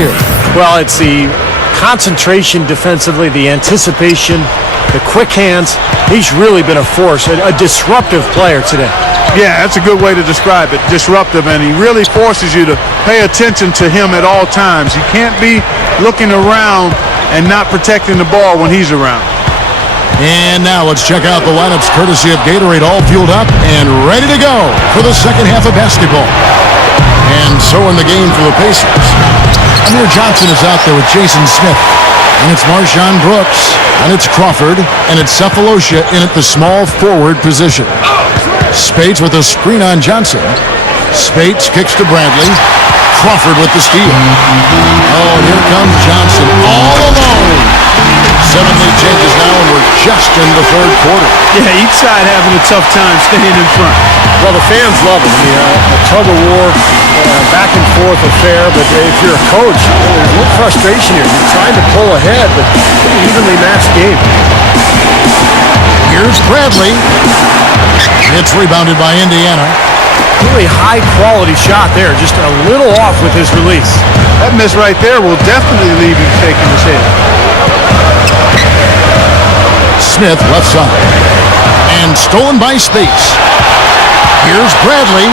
here? Well, it's the concentration defensively, the anticipation, the quick hands. He's really been a force, a disruptive player today. Yeah, that's a good way to describe it, disruptive, and he really forces you to pay attention to him at all times. You can't be looking around and not protecting the ball when he's around. And now let's check out the lineups courtesy of Gatorade, all fueled up and ready to go for the second half of basketball. And so in the game for the Pacers, Amir Johnson is out there with Jason Smith. And it's Marshawn Brooks, and it's Crawford, and it's Cephalosha in at the small forward position. Spates with a screen on Johnson. Spates kicks to Bradley. Crawford with the steal. Oh, and here comes Johnson all alone. 7 lead changes now, and we're just in the third quarter. Yeah, each side having a tough time staying in front. Well, the fans love it. I mean, a tug of war, back and forth affair, but if you're a coach, there's a little frustration here. You're trying to pull ahead, but pretty evenly matched game. Here's Bradley. It's rebounded by Indiana. Really high-quality shot there, just a little off with his release. That miss right there will definitely leave him shaking his head. Smith left side. And stolen by Spates. Here's Bradley.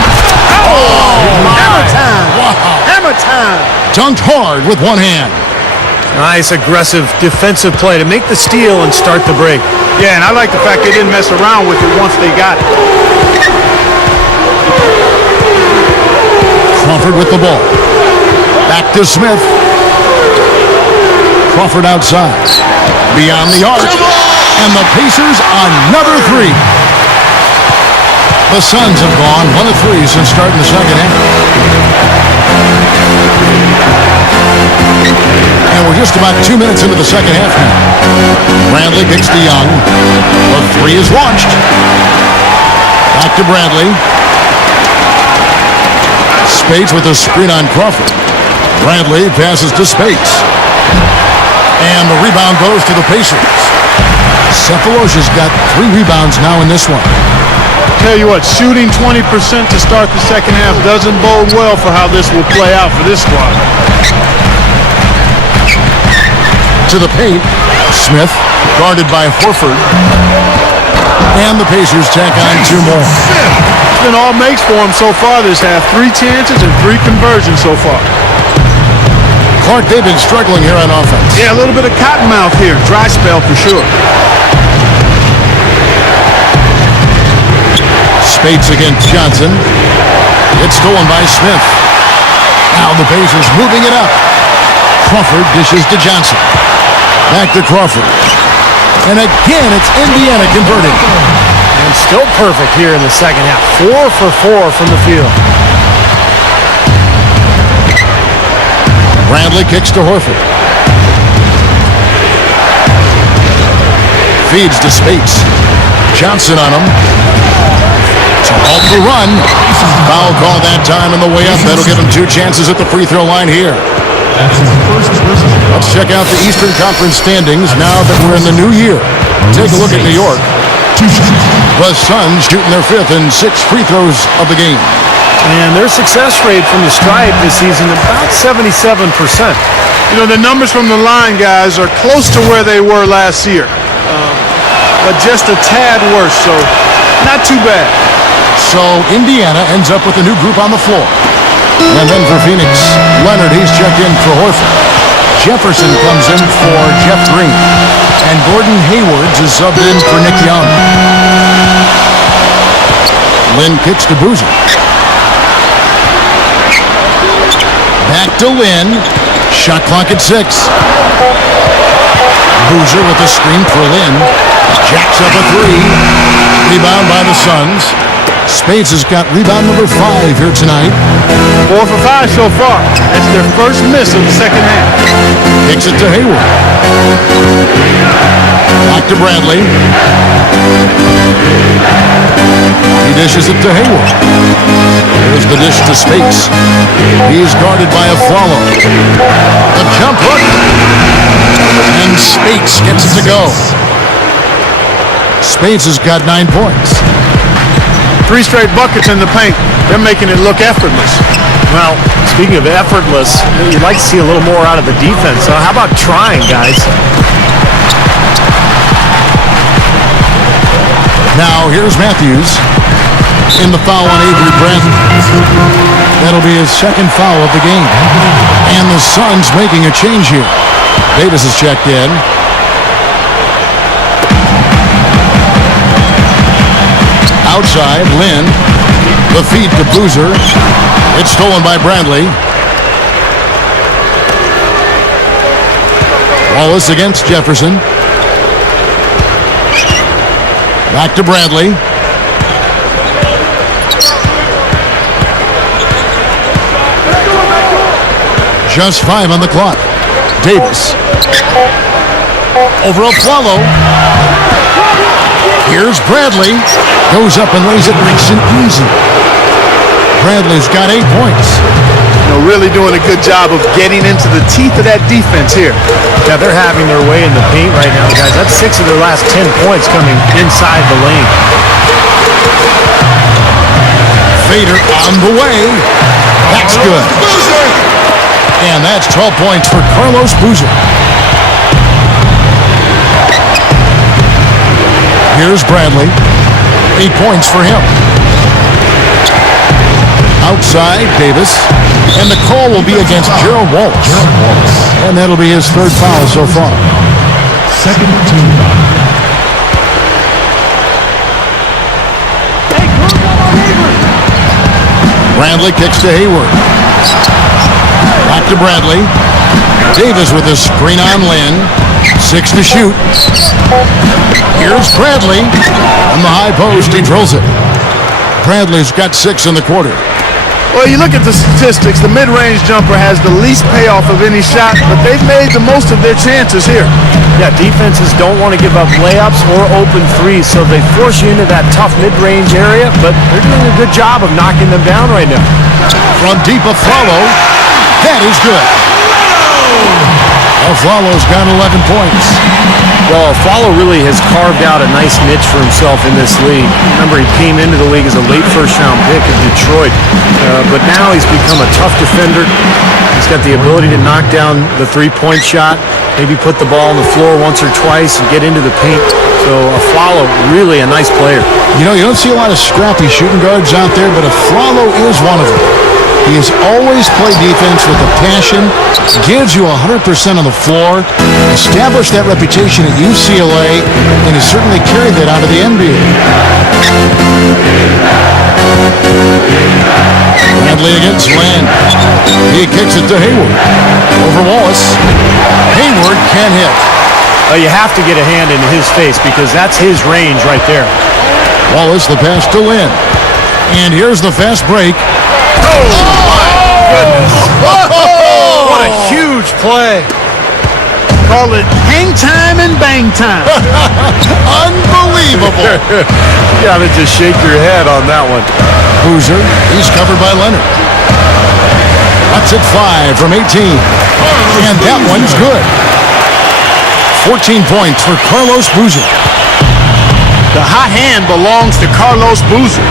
Oh, hammer time. Wow. Hammer time. Dunked hard with one hand. Nice, aggressive defensive play to make the steal and start the break. Yeah, and I like the fact they didn't mess around with it once they got it. Crawford with the ball. Back to Smith. Crawford outside. Beyond the arc. And the Pacers another three. The Suns have gone 1 of 3 since starting the second half. And we're just about 2 minutes into the second half now. Bradley kicks to Young. The three is launched. Back to Bradley. Spates with a screen on Crawford. Bradley passes to Spates. And the rebound goes to the Pacers. Cephalosha's got 3 rebounds now in this one. Tell you what, shooting 20% to start the second half doesn't bode well for how this will play out for this squad. To the paint, Smith, guarded by Horford. And the Pacers tack on 2 more. It's been all makes for him so far this half. 3 chances and 3 conversions so far. Clark, they've been struggling here on offense. Yeah, a little bit of cottonmouth here. Dry spell for sure. Spates against Johnson. It's stolen by Smith. Now the Pacers moving it up. Crawford dishes to Johnson. Back to Crawford. And again, it's Indiana converting. And still perfect here in the second half. 4 for 4 from the field. Bradley kicks to Horford. Feeds to Spates. Johnson on him. It's all the run. Foul call that time on the way up. That'll give him 2 chances at the free throw line here. Let's check out the Eastern Conference standings now that we're in the new year. Take a look at New York. The Suns shooting their 5th and 6th free throws of the game. And their success rate from the stripe this season about 77%. You know, the numbers from the line, guys, are close to where they were last year. But just a tad worse, so not too bad. So Indiana ends up with a new group on the floor. And then for Phoenix, Leonard, he's checked in for Horford. Jefferson comes in for Jeff Green. And Gordon Hayward is subbed in for Nick Young. Lynn kicks to Boozer. Back to Lynn. Shot clock at 6. Boozer with a screen for Lynn. Jacks up a 3. Rebound by the Suns. Spates has got rebound number 5 here tonight. 4 for 5 so far. That's their first miss of the second half. Kicks it to Hayward. Back to Bradley. He dishes it to Hayward. Here's the dish to Spates. He's guarded by Afflalo. The jump hook. And Spates gets it to go. Spates has got 9 points. 3 straight buckets in the paint. They're making it look effortless. Well, speaking of effortless, you'd like to see a little more out of the defense. So how about trying, guys? Now here's Matthews in the foul on Avery Bradley. That'll be his second foul of the game. And the Suns making a change here. Davis is checked in. Outside, Lynn. The feed to Boozer. It's stolen by Bradley. Wallace against Jefferson. Back to Bradley. Just 5 on the clock. Davis. Over Afflalo. Here's Bradley. Goes up and lays it nice and easy. Bradley's got 8 points. Really doing a good job of getting into the teeth of that defense here. Yeah, they're having their way in the paint right now, guys. That's 6 of their last 10 points coming inside the lane. Fader on the way. That's good. And that's 12 points for Carlos Boozer. Here's Bradley. 8 points for him. Outside, Davis. And the call will be against Gerald Wallace. And that'll be his 3rd foul so far. Second team foul. Bradley kicks to Hayward. Back to Bradley. Davis with a screen on Lynn. 6 to shoot. Here's Bradley. On the high post, he drills it. Bradley's got 6 in the quarter. Well, you look at the statistics, the mid-range jumper has the least payoff of any shot, but they've made the most of their chances here. Yeah, defenses don't want to give up layups or open threes, so they force you into that tough mid-range area, but they're doing a good job of knocking them down right now. From deep, Afflalo. That is good. Afflalo's got 11 points. Well, Afflalo really has carved out a nice niche for himself in this league. Remember, he came into the league as a late first-round pick of Detroit, but now he's become a tough defender. He's got the ability to knock down the three-point shot, maybe put the ball on the floor once or twice and get into the paint. So Afflalo, really a nice player. You know, you don't see a lot of scrappy shooting guards out there, but Afflalo is one of them. He has always played defense with a passion, gives you 100% on the floor, established that reputation at UCLA, and has certainly carried that out of the NBA. Bradley against Lynn. He kicks it to Hayward. Over Wallace. Hayward can't hit. You have to get a hand into his face because that's his range right there. Wallace, the pass to Lynn. And here's the fast break. What a huge play. Call it hang time and bang time. Unbelievable. You gotta just shake your head on that one. Boozer, he's covered by Leonard. That's at 5 from 18. And that one's good. 14 points for Carlos Boozer. The hot hand belongs to Carlos Boozer.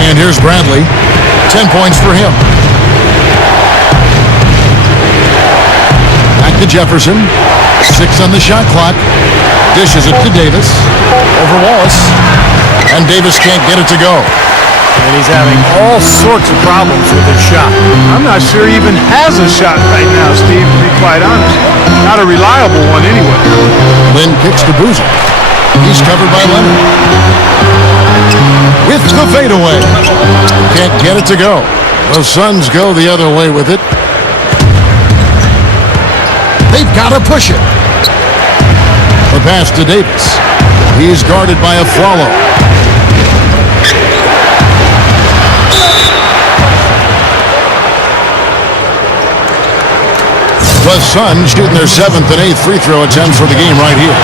And here's Bradley. 10 points for him. Back to Jefferson. 6 on the shot clock. Dishes it to Davis. Over Wallace. And Davis can't get it to go. And he's having all sorts of problems with his shot. I'm not sure he even has a shot right now, Steve, to be quite honest. Not a reliable one anyway. Lynn kicks to Boozer. He's covered by Leonard. With the fadeaway. Can't get it to go. The Suns go the other way with it. They've got to push it. The pass to Davis. He's guarded by Afflalo. The Suns shooting their 7th and 8th free throw attempts for the game right here.